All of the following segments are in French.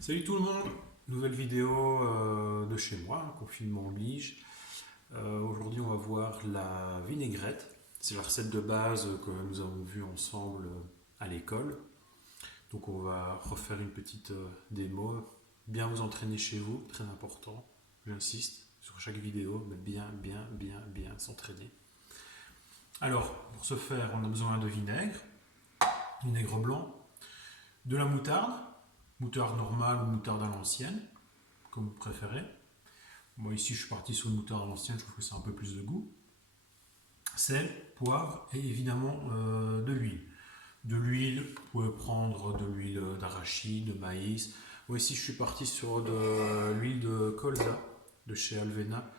Salut tout le monde, nouvelle vidéo de chez moi, confinement oblige. Aujourd'hui on va voir la vinaigrette. C'est la recette de base que nous avons vue ensemble à l'école. Donc on va refaire une petite démo. Bien vous entraîner chez vous, très important, j'insiste sur chaque vidéo, mais bien s'entraîner. Alors pour ce faire on a besoin de vinaigre blanc, de la moutarde normale ou moutarde à l'ancienne, comme vous préférez. Moi ici je suis parti sur une moutarde à l'ancienne, je trouve que c'est un peu plus de goût. Sel, poivre et évidemment de l'huile. De l'huile, vous pouvez prendre de l'huile d'arachide, de maïs. Moi ici je suis parti sur de l'huile de colza de chez Alvena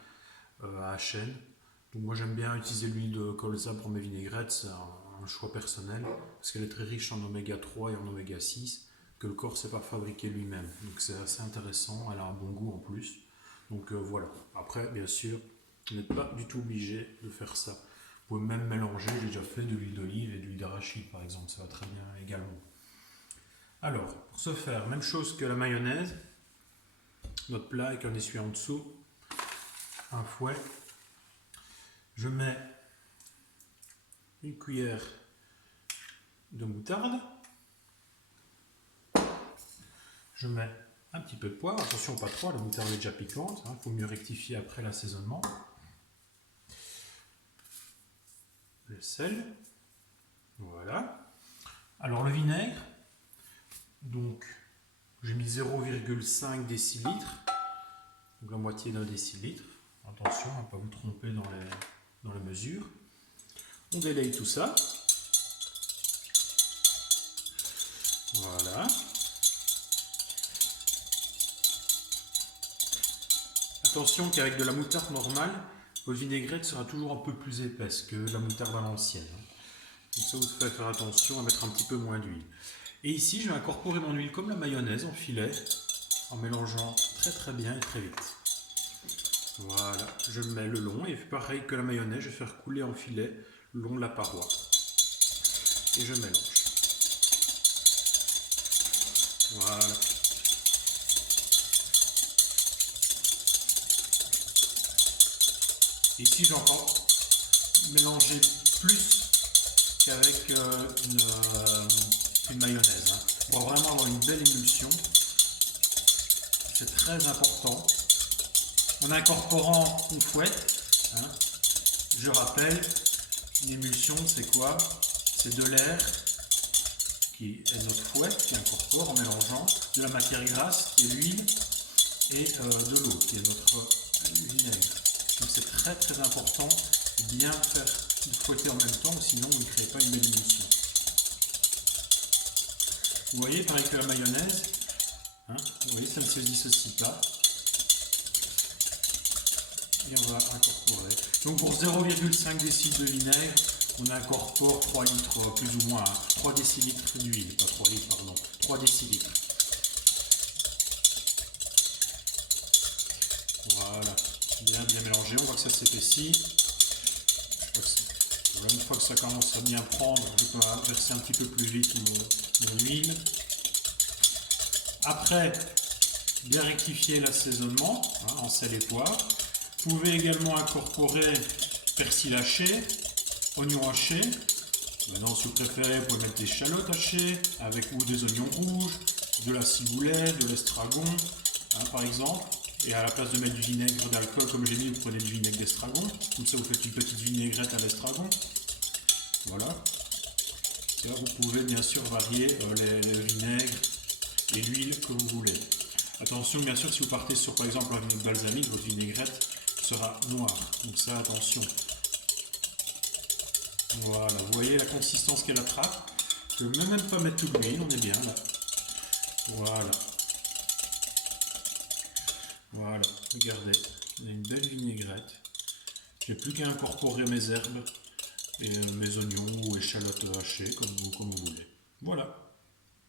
à Chêne. Donc moi j'aime bien utiliser l'huile de colza pour mes vinaigrettes, c'est un choix personnel parce qu'elle est très riche en oméga 3 et en oméga 6 que le corps ne sait pas fabriquer lui-même. Donc c'est assez intéressant, elle a un bon goût en plus. Donc voilà. Après, bien sûr, vous n'êtes pas du tout obligé de faire ça. Vous pouvez même mélanger, j'ai déjà fait de l'huile d'olive et de l'huile d'arachide par exemple, ça va très bien également. Alors, pour ce faire, même chose que la mayonnaise, notre plat avec un essuie en dessous, un fouet. Je mets une cuillère de moutarde. Je mets un petit peu de poivre, attention pas trop, la moutarde est déjà piquante, il faut mieux rectifier après l'assaisonnement. Le sel, voilà. Alors le vinaigre, donc j'ai mis 0,5 décilitres, donc la moitié d'un décilitre. Attention à ne pas vous tromper dans les mesures. On délaye tout ça. Voilà. Attention qu'avec de la moutarde normale, votre vinaigrette sera toujours un peu plus épaisse que la moutarde à l'ancienne. Donc ça, vous devez faire attention à mettre un petit peu moins d'huile. Et ici, je vais incorporer mon huile comme la mayonnaise en filet, en mélangeant très bien et très vite. Voilà, je mets le long et pareil que la mayonnaise, je vais faire couler en filet le long de la paroi. Et je mélange. Voilà. Ici, j'ai encore mélangé plus qu'avec une mayonnaise. Pour vraiment avoir une belle émulsion, c'est très important. En incorporant, on fouette. Je rappelle, une émulsion, c'est quoi? C'est de l'air qui est notre fouet, qui incorpore en mélangeant de la matière grasse, qui est l'huile, et de l'eau, qui est notre vinaigre. Donc c'est très important de bien faire de fouetter en même temps, sinon vous ne créez pas une belle émulsion. Vous voyez, pareil que la mayonnaise, vous voyez, ça ne se dissocie pas. Et on va incorporer. Donc pour 0,5 décilitres de vinaigre, on incorpore 3 litres, plus ou moins, 3 décilitres d'huile, pas 3 litres, pardon, 3 décilitres. Voilà, bien mélangé, on voit que ça s'épaissit. Une fois que ça commence à bien prendre, je peux verser un petit peu plus vite mon huile. Après, bien rectifier l'assaisonnement en sel et poivre. Vous pouvez également incorporer persil haché, oignon haché. Maintenant, si vous préférez, vous pouvez mettre des échalotes hachées avec ou des oignons rouges, de la ciboulette, de l'estragon, par exemple. Et à la place de mettre du vinaigre d'alcool, comme j'ai mis, vous prenez du vinaigre d'estragon. Comme ça, vous faites une petite vinaigrette à l'estragon. Voilà. Et là, vous pouvez bien sûr varier les vinaigres et l'huile que vous voulez. Attention, bien sûr, si vous partez sur par exemple un vinaigre balsamique, votre vinaigrette sera noire. Donc ça, attention. Voilà, vous voyez la consistance qu'elle attrape. Je ne vais même pas mettre toute l'huile, on est bien là. Voilà. Voilà, regardez, on a une belle vinaigrette. Je n'ai plus qu'à incorporer mes herbes et mes oignons ou échalotes hachées, comme vous voulez. Voilà,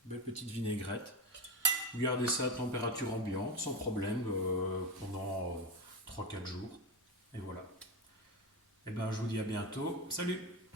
belle petite vinaigrette. Vous gardez ça à température ambiante, sans problème, pendant 3-4 jours. Et voilà. Et ben, je vous dis à bientôt. Salut!